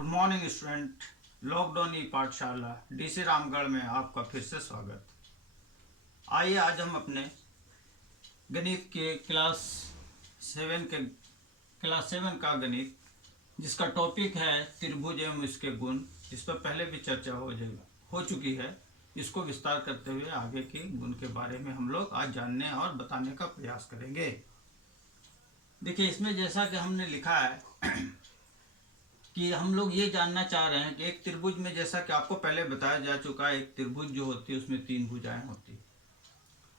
Good morning student. Lockdown ई पाठशाला DC Ramgarh में आपका फिर से स्वागत। आइए आज हम अपने गणित के क्लास 7 का गणित जिसका टॉपिक है त्रिभुज एवं इसके गुण, इस पर पहले भी चर्चा हो चुकी है। इसको विस्तार करते हुए आगे के गुण के बारे में हम लोग आज जानने और बताने का प्रयास करेंगे। देखिए, इसमें जैसा कि हमने लिखा है कि हम लोग ये जानना चाह रहे हैं कि एक त्रिभुज में, जैसा कि आपको पहले बताया जा चुका है, एक त्रिभुज जो होती है उसमें 3 भुजाएं होती हैं।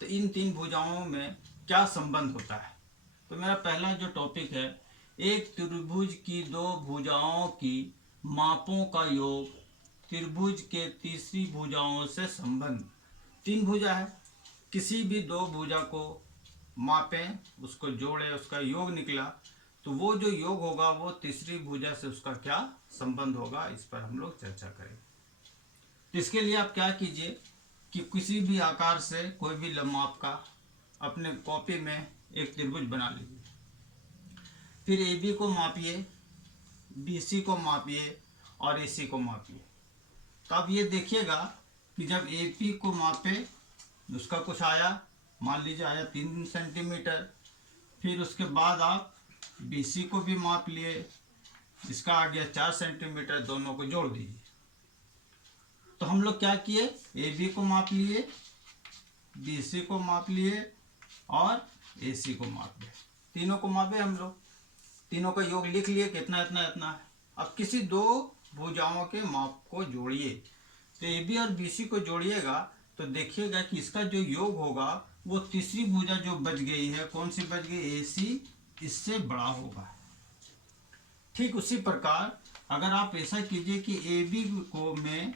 तो इन 3 भुजाओं में क्या संबंध होता है। तो मेरा पहला जो टॉपिक है, एक त्रिभुज की 2 भुजाओं की मापों का योग, त्रिभुज के तीसरी भुजाओं से संबंध। 3 भुजा है, किसी भी 2 भुजा को मापें, उसको जोड़े, उसका योग निकला, तो वो जो योग होगा वो तीसरी भुजा से उसका क्या संबंध होगा, इस पर हम लोग चर्चा करेंगे। तो इसके लिए आप क्या कीजिए कि किसी भी आकार से कोई भी माप का अपने कॉपी में एक त्रिभुज बना लीजिए। फिर AB को मापिए, BC को मापिए और AC को मापिए। तो आप ये देखिएगा कि जब AP को मापे उसका कुछ आया, मान लीजिए आया 3 सेंटीमीटर। फिर उसके बाद आप BC को भी माप लिए, इसका आ गया 4 सेंटीमीटर, दोनों को जोड़ दीजिए। तो हम लोग क्या किए, AB को माप लिए, BC को माप लिए और AC को माप लिए। तीनों को मापे हम लोग, तीनों का योग लिख लिए, कितना इतना इतना है। अब किसी 2 भुजाओं के माप को जोड़िए। तो AB और BC को जोड़िएगा तो देखिएगा कि इसका जो योग होगा वो तीसरी भुजा जो बच गई है, कौन सी बच गई, AC, इससे बड़ा होगा। ठीक उसी प्रकार अगर आप ऐसा कीजिए कि AB को में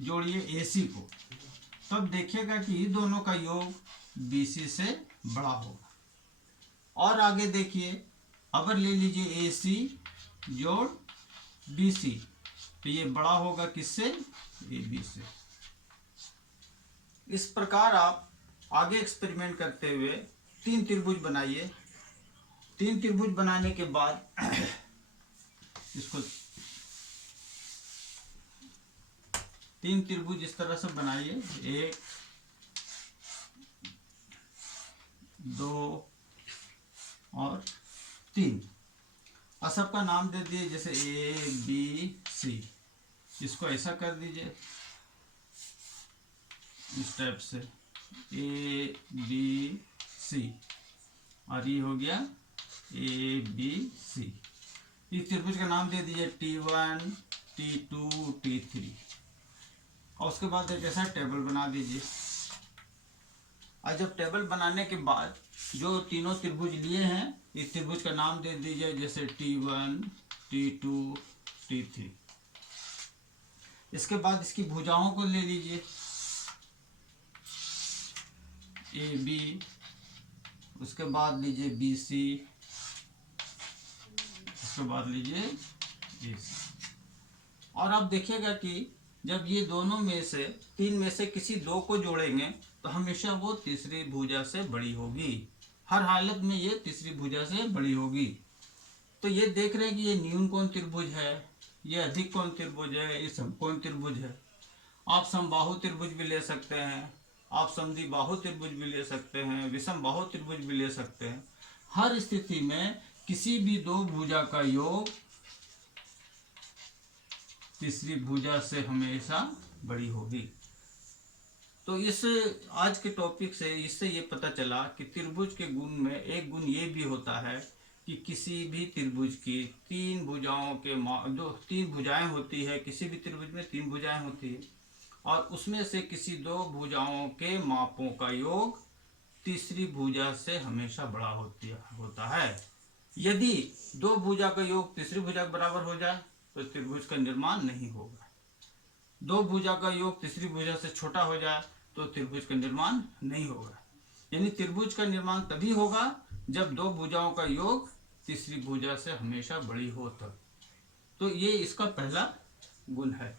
जोड़िए AC को, तब देखिएगा कि ये दोनों का योग BC से बड़ा होगा। और आगे देखिए, अगर ले लीजिए AC जोड़ BC, तो ये बड़ा होगा किससे, AB से। इस प्रकार आप आगे एक्सपेरिमेंट करते हुए 3 त्रिभुज बनाइए। 3 त्रिभुज बनाने के बाद इसको 3 त्रिभुज इस तरह से बनाइए, 1 2 और 3, और सबका नाम दे दिए, जैसे ABC। इसको ऐसा कर दीजिए, इस टाइप से ABC, और ये हो गया ABC। इस त्रिभुज का नाम दे दीजिए T1 T2 T3, और उसके बाद एक ऐसा टेबल बना दीजिए। और जब टेबल बनाने के बाद जो तीनों त्रिभुज लिए हैं, इस त्रिभुज का नाम दे दीजिए, जैसे T1 T2 T3। इसके बाद इसकी भुजाओं को ले लीजिए, AB, उसके बाद लीजिए BC, उसके बाद लीजिए AC। और आप देखिएगा कि जब ये दोनों में से 3 में से किसी 2 को जोड़ेंगे तो हमेशा वो तीसरी भुजा से बड़ी होगी। हर हालत में ये तीसरी भुजा से बड़ी होगी। तो ये देख रहे हैं कि ये न्यून कोण त्रिभुज है, ये अधिक कोण त्रिभुज है, ये समकोण त्रिभुज है। आप समबाहु त्रिभुज भी ले सकते हैं, आप समद्विबाहु त्रिभुज भी ले सकते हैं, विषम बाहु त्रिभुज भी ले सकते हैं। हर स्थिति में किसी भी 2 भुजा का योग तीसरी भुजा से हमेशा बड़ी होगी। तो इस आज के टॉपिक से इससे ये पता चला कि त्रिभुज के गुण में एक गुण ये भी होता है कि किसी भी त्रिभुज की 3 भुजाओं के जो 3 भुजाएं होती है, किसी भी त्रिभुज में 3 भुजाएं होती है, और उसमें से किसी 2 भुजाओं के मापों का योग तीसरी भुजा से हमेशा बड़ा होता है। यदि 2 भुजा का योग तीसरी भुजा के बराबर हो जाए तो त्रिभुज का निर्माण नहीं होगा। 2 भुजा का योग तीसरी भुजा से छोटा हो जाए तो त्रिभुज का निर्माण नहीं होगा। यानी त्रिभुज का निर्माण तभी होगा जब 2 भुजाओं का योग तीसरी भुजा से हमेशा बड़ी हो तब। तो ये इसका पहला गुण है।